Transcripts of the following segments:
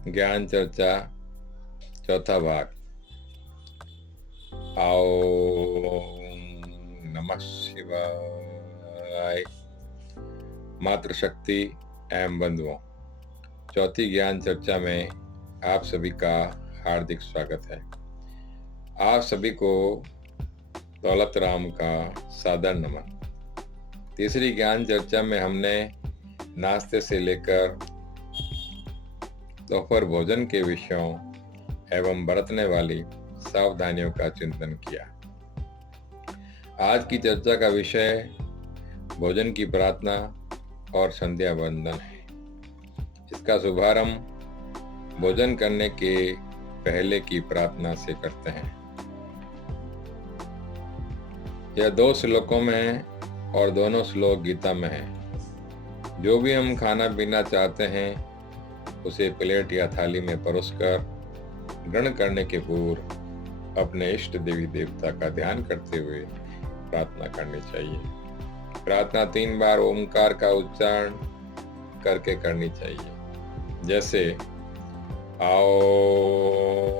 ज्ञान चर्चा चौथा भाग। ओम नमः शिवाय। मातृशक्ति एवं बंधुओं, चौथी ज्ञान चर्चा में आप सभी का हार्दिक स्वागत है। आप सभी को दौलत राम का सादर नमन। तीसरी ज्ञान चर्चा में हमने नाश्ते से लेकर दोपहर भोजन के विषयों एवं बरतने वाली सावधानियों का चिंतन किया। आज की चर्चा का विषय भोजन की प्रार्थना और संध्या वंदन है। इसका शुभारंभ भोजन करने के पहले की प्रार्थना से करते हैं। यह 2 श्लोकों में है और दोनों श्लोक गीता में है। जो भी हम खाना पीना चाहते हैं उसे प्लेट या थाली में परोसकर ग्रहण करने के पूर्व अपने इष्ट देवी देवता का ध्यान करते हुए प्रार्थना करनी चाहिए। प्रार्थना 3 बार ओमकार का उच्चारण करके करनी चाहिए, जैसे आओ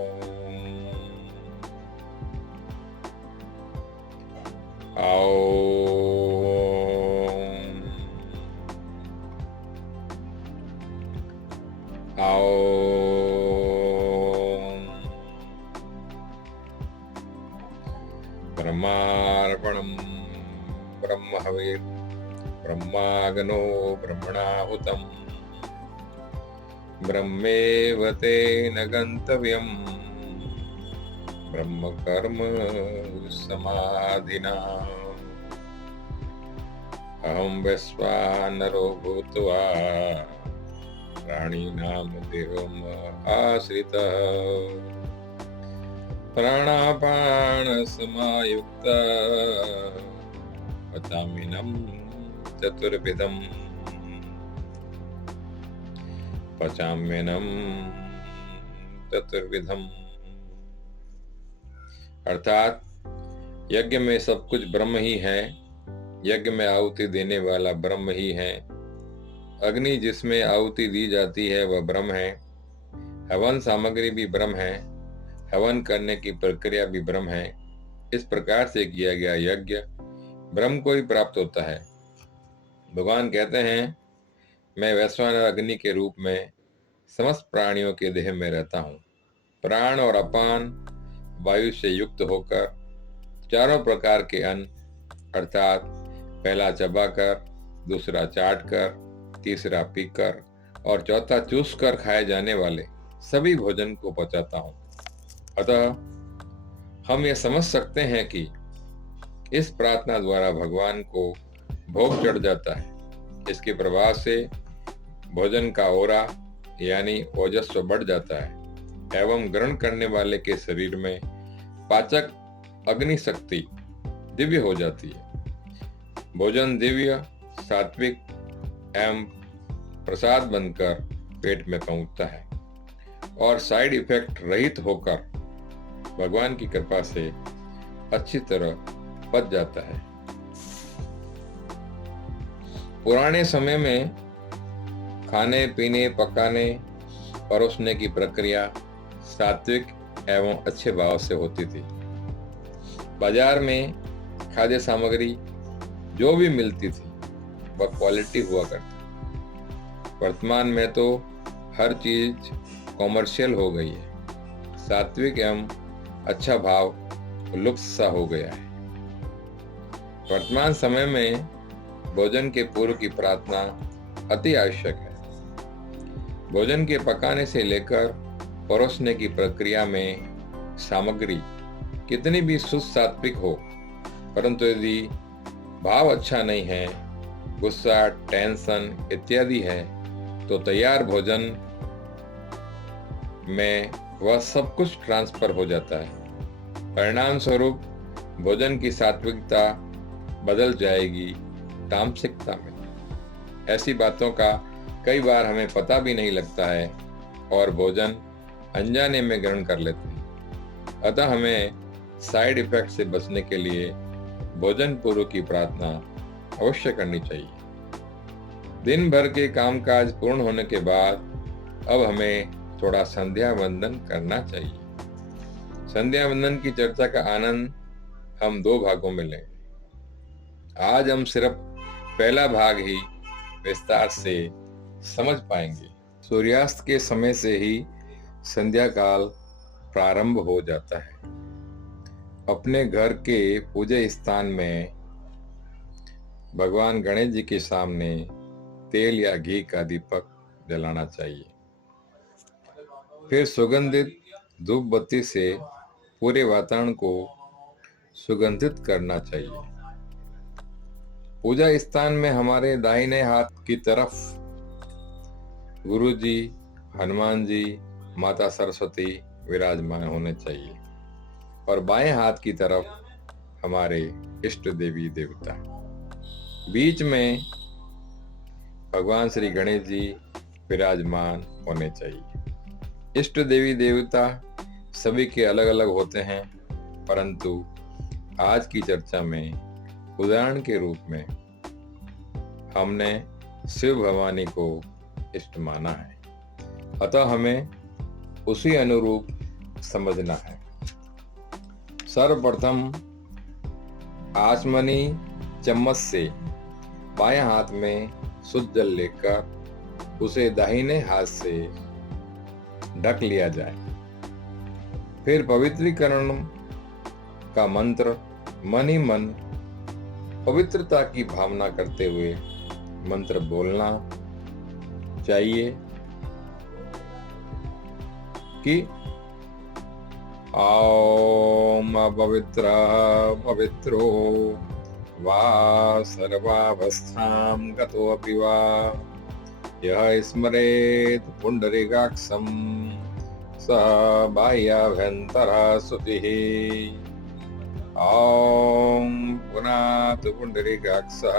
ब्रह्मार्पणं ब्रह्महविः ब्रह्माग्नो ब्रह्मणाहुतं ब्रह्मेव तेन गन्तव्यं ब्रह्मकर्म समाधिना। अहं वैश्वानरो भूत्वा प्राणिनां देहम् आश्रितः प्राणापान समायुक्त पचाम्यन्नं चतुर्विधम्। अर्थात यज्ञ में सब कुछ ब्रह्म ही है। यज्ञ में आहुति देने वाला ब्रह्म ही है। अग्नि जिसमें आहुति दी जाती है वह ब्रह्म है। हवन सामग्री भी ब्रह्म है। हवन करने की प्रक्रिया भी ब्रह्म है। इस प्रकार से किया गया यज्ञ ब्रह्म को ही प्राप्त होता है। भगवान कहते हैं, मैं वैश्वानर अग्नि के रूप में समस्त प्राणियों के देह में रहता हूँ। प्राण और अपान वायु से युक्त होकर चारों प्रकार के अन्न, अर्थात पहला चबाकर, दूसरा चाटकर, तीसरा पीकर और चौथा चूसकर खाए जाने वाले सभी भोजन को पचाता हूँ। अतः हम यह समझ सकते हैं कि इस प्रार्थना द्वारा भगवान को भोग चढ़ जाता है। इसके प्रभाव से भोजन का ओरा यानी ओजस्व बढ़ जाता है एवं ग्रहण करने वाले के शरीर में पाचक अग्नि शक्ति दिव्य हो जाती है। भोजन दिव्य, सात्विक एवं प्रसाद बनकर पेट में पहुंचता है और साइड इफेक्ट रहित होकर भगवान की कृपा से अच्छी तरह पच जाता है। पुराने समय में खाने पीने, पकाने, परोसने की प्रक्रिया सात्विक एवं अच्छे भाव से होती थी। बाजार में खाद्य सामग्री जो भी मिलती थी वह क्वालिटी हुआ करती। वर्तमान में तो हर चीज कॉमर्शियल हो गई है। सात्विक एवं अच्छा भाव लुप्त सा हो गया है। वर्तमान समय में भोजन के पूर्व की प्रार्थना अति आवश्यक है। भोजन के पकाने से लेकर परोसने की प्रक्रिया में सामग्री कितनी भी शुद्ध सात्विक हो, परंतु यदि भाव अच्छा नहीं है, गुस्सा, टेंशन इत्यादि है, तो तैयार भोजन में वह सब कुछ ट्रांसफर हो जाता है। परिणाम स्वरूप भोजन की सात्विकता बदल जाएगी तामसिकता में। ऐसी बातों का कई बार हमें पता भी नहीं लगता है और भोजन अनजाने में ग्रहण कर लेते हैं। अतः हमें साइड इफेक्ट से बचने के लिए भोजन पूर्व की प्रार्थना अवश्य करनी चाहिए। दिन भर के कामकाज पूर्ण होने के बाद अब हमें थोड़ा संध्या वंदन करना चाहिए। संध्या वंदन की चर्चा का आनंद हम 2 भागों में लेंगे। आज हम सिर्फ पहला भाग ही विस्तार से समझ पाएंगे। सूर्यास्त के समय से ही संध्या काल प्रारंभ हो जाता है। अपने घर के पूजा स्थान में भगवान गणेश जी के सामने तेल या घी का दीपक जलाना चाहिए। फिर सुगंधित धूप बत्ती से पूरे वातावरण को सुगंधित करना चाहिए। पूजा स्थान में हमारे दाहिने हाथ की तरफ गुरु जी, हनुमान जी, माता सरस्वती विराजमान होने चाहिए और बाएं हाथ की तरफ हमारे इष्ट देवी देवता। बीच में भगवान श्री गणेश जी विराजमान होने चाहिए। इष्ट देवी देवता सभी के अलग अलग होते हैं, परंतु आज की चर्चा में उदाहरण के रूप में हमने शिव भवानी को इष्ट माना है, अतः हमें उसी अनुरूप समझना है। सर्वप्रथम आचमनी चम्मच से बाएं हाथ में शुद्ध जल लेकर उसे दाहिने हाथ से ढक लिया जाए। फिर पवित्रीकरण का मंत्र मन ही मन पवित्रता की भावना करते हुए मंत्र बोलना चाहिए कि ओम पवित्र पवित्रो वा सर्वावस्थां गतोऽपि वा यः स्मरेत् पुंडरीकाक्षं स बाह्याभ्यन्तरः शुचिः। ओम पुनातु पुंडरीकाक्षः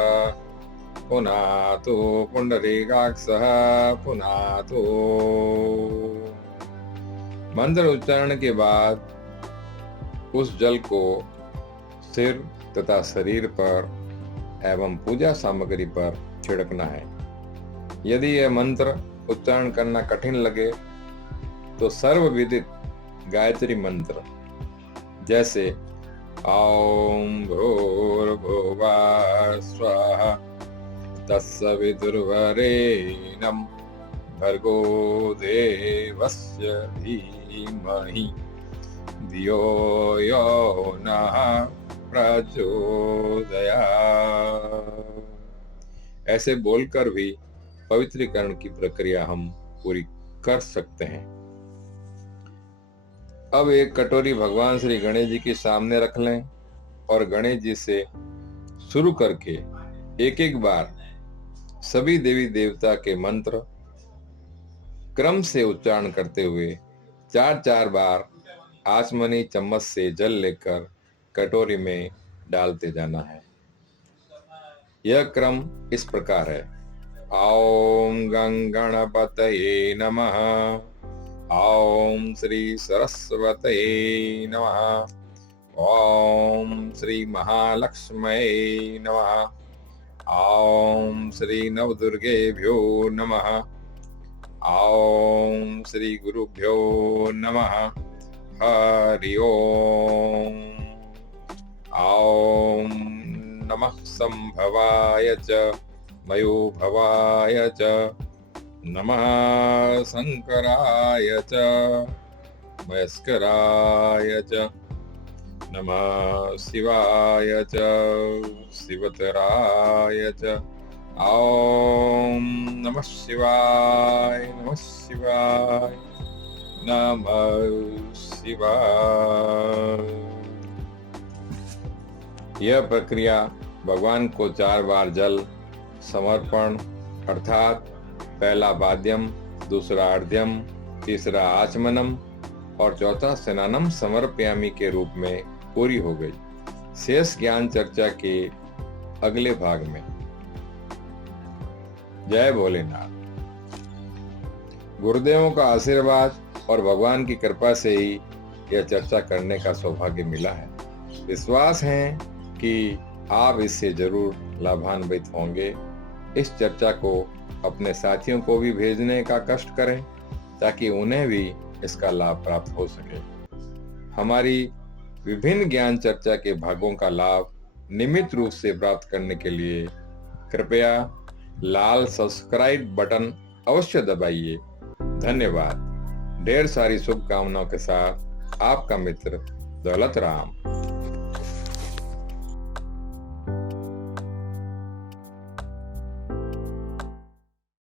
पुनातु पुंडरीकाक्षः पुनातु। मंत्र उच्चारण के बाद उस जल को सिर तथा शरीर पर एवं पूजा सामग्री पर छिड़कना है। यदि यह मंत्र उच्चारण करना कठिन लगे तो सर्वविदित गायत्री मंत्र जैसे ओम भूर्भुवः स्वः तत्सवितुर्वरेण्यं भर्गो देवस्य धीमहि धियो यो नः प्रचोदयात्। ऐसे बोलकर भी पवित्रीकरण की प्रक्रिया हम पूरी कर सकते हैं। अब एक कटोरी भगवान श्री गणेश जी के सामने रख लें और गणेश जी से शुरू करके एक एक बार सभी देवी देवता के मंत्र क्रम से उच्चारण करते हुए 4-4 बार आचमनी चम्मच से जल लेकर कटोरी में डालते जाना है। यह क्रम इस प्रकार है। ओम गणपतये नमः, ओम श्री सरस्वतये नमः, ओम श्री महालक्ष्म्यै नमः, ओम श्री नवदुर्गेभ्यो नमः, ओम श्री गुरुभ्यो नमः, हरि ओम। ओम नमः संभवाय च मयोभवाय च, नमः शंकराय च मयस्कराय च, नमः शिवाय च शिवतराय च। ओम नमः शिवाय नमः शिवाय नमः शिवाय। यह प्रक्रिया भगवान को 4 बार जल समर्पण अर्थात पहला वाद्यम, दूसरा अर्ध्यम, तीसरा आचमनम और चौथा स्नानम समर्पयामि के रूप में पूरी हो गई। शेष ज्ञान चर्चा के अगले भाग में। जय भोलेनाथ। गुरुदेवों का आशीर्वाद और भगवान की कृपा से ही यह चर्चा करने का सौभाग्य मिला है। विश्वास है कि आप इससे जरूर लाभान्वित होंगे। इस चर्चा को अपने साथियों को भी भेजने का कष्ट करें ताकि उन्हें भी इसका लाभ प्राप्त हो सके। हमारी विभिन्न ज्ञान चर्चा के भागों का लाभ नियमित रूप से प्राप्त करने के लिए कृपया लाल सब्सक्राइब बटन अवश्य दबाइए। धन्यवाद। ढेर सारी शुभकामनाओं के साथ आपका मित्र दौलत राम।